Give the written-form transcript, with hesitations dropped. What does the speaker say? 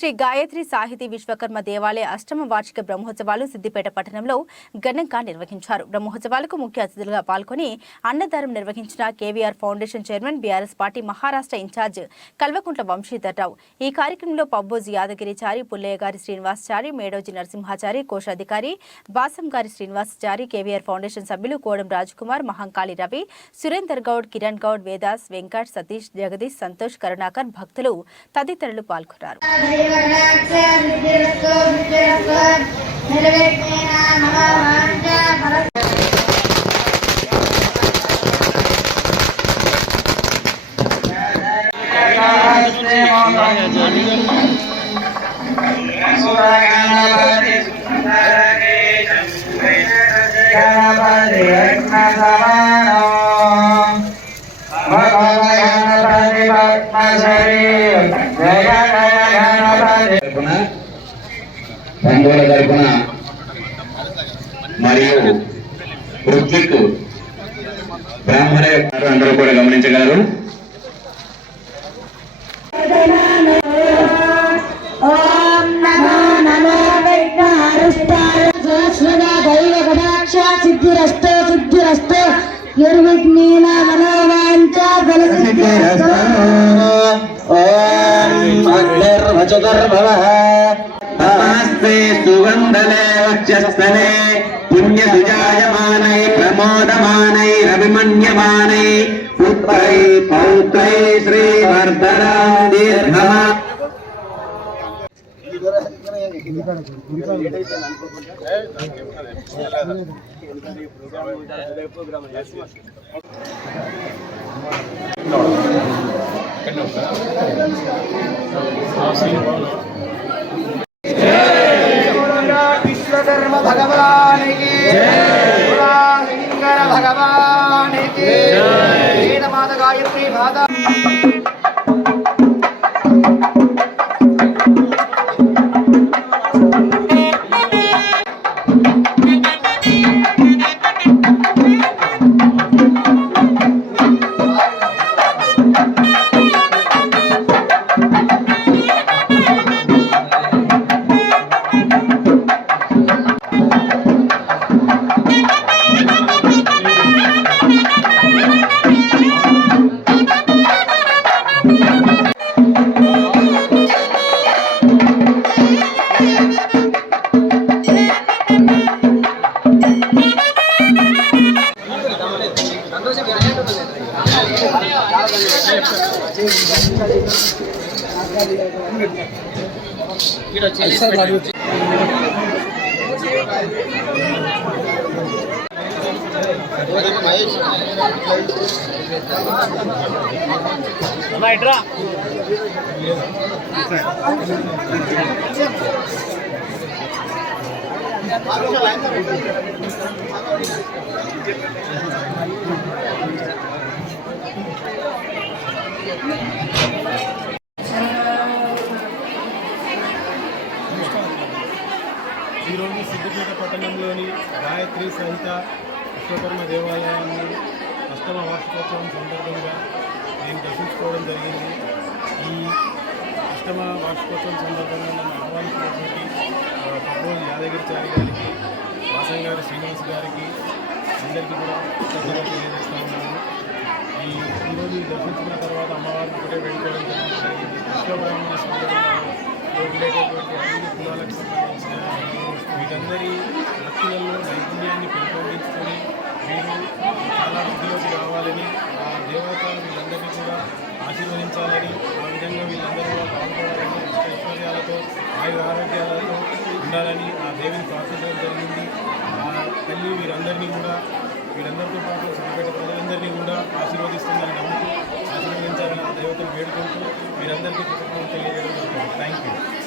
శ్రీ గాయత్రి సాహితీ విశ్వకర్మ దేవాలయ అష్టమ వార్షిక బ్రహ్మోత్సవాలు సిద్దిపేట పట్టణంలో ఘనంగా నిర్వహించారు. బ్రహ్మోత్సవాలకు ముఖ్య అతిథులుగా పాల్గొని అన్నదానం నిర్వహించిన KVR foundation chairman BRS party Maharashtra in-charge Kalvakuntla Vamshidhar Rao. ఈ కార్యక్రమంలో పబ్బోజి యాదగిరిచారి, పుల్లయ్యగారి శ్రీనివాసచారి, మేడోజి నరసింహాచారి, కోశాధికారి బాసంగారి శ్రీనివాసచారి, కేవీఆర్ ఫౌండేషన్ సభ్యులు కోడం రాజ్కుమార్, మహంకాళి రవి, సురేందర్ గౌడ్, కిరణ్ గౌడ్, వేదాస్, వెంకట్, సతీష్, జగదీష్, సంతోష్, కరుణాకర్, భక్తులు తదితరులు పాల్గొన్నారు. బంధువుల తరపున మరియు ఋత్విక్ బ్రాహ్మణ అందరూ కూడా గమనించగలరు. नमस्ते सुगंधले वक्षस्थले पुण्यसुजायमानै प्रमोदमानै रविमन्यमानै पुत्रै पौत्रै श्रीवर्धनं दीर्घः विश्वकर्म भगवान की जय, भगवान की जय, माता गायत्री माता। ఈరోజు సిద్దిపేట పట్టణంలోని గాయత్రి సహిత విశ్వకర్మ దేవాలయాన్ని అష్టమ వార్షికోత్సవం సందర్భంగా నేను దర్శించుకోవడం జరిగింది. ఈ అష్టమ వార్షికోత్సవం సందర్భంగా నన్ను ఆహ్వానించినటువంటి పబ్బోజి యాదగిరిచారి గారికి, బాసంగారి శ్రీనివాస్ గారికి అందరికీ కూడా కృతజ్ఞతలు తెలియజేస్తూ ఉన్నాను. ఈరోజు దర్శించుకున్న తర్వాత అమ్మవారిని ఒకటే వేడుకోవడం జరిగింది. విశ్వబ్రాహ్మణ సమాజంలో ఉండేటటువంటి అన్ని కులాలకు సంబంధించిన వీరందరి భక్తులలో నైపుణ్యాన్ని పెంపొందించుకొని వీరు చాలా వృద్ధిలోకి రావాలని, ఆ దేవత వీళ్ళందరినీ కూడా ఆశీర్వదించాలని, ఆ విధంగా వీళ్ళందరూ కూడా బాగుపడాలని, ఐశ్వర్యాలతో ఆరోగ్యాలతో ఉండాలని ఆ దేవిని ప్రార్థించడం జరిగింది. ఆ తల్లి వీరందరితో పాటు సిద్దిపేట ప్రజలందరినీ కూడా ఆశీర్వదిస్తుందని నమ్ముతూ ఆశీర్వదించాలని ఆ దేవతను వేడుకుంటూ వీరందరికీ కృతజ్ఞతలు తెలియజేయడం జరుగుతుంది. Thank you.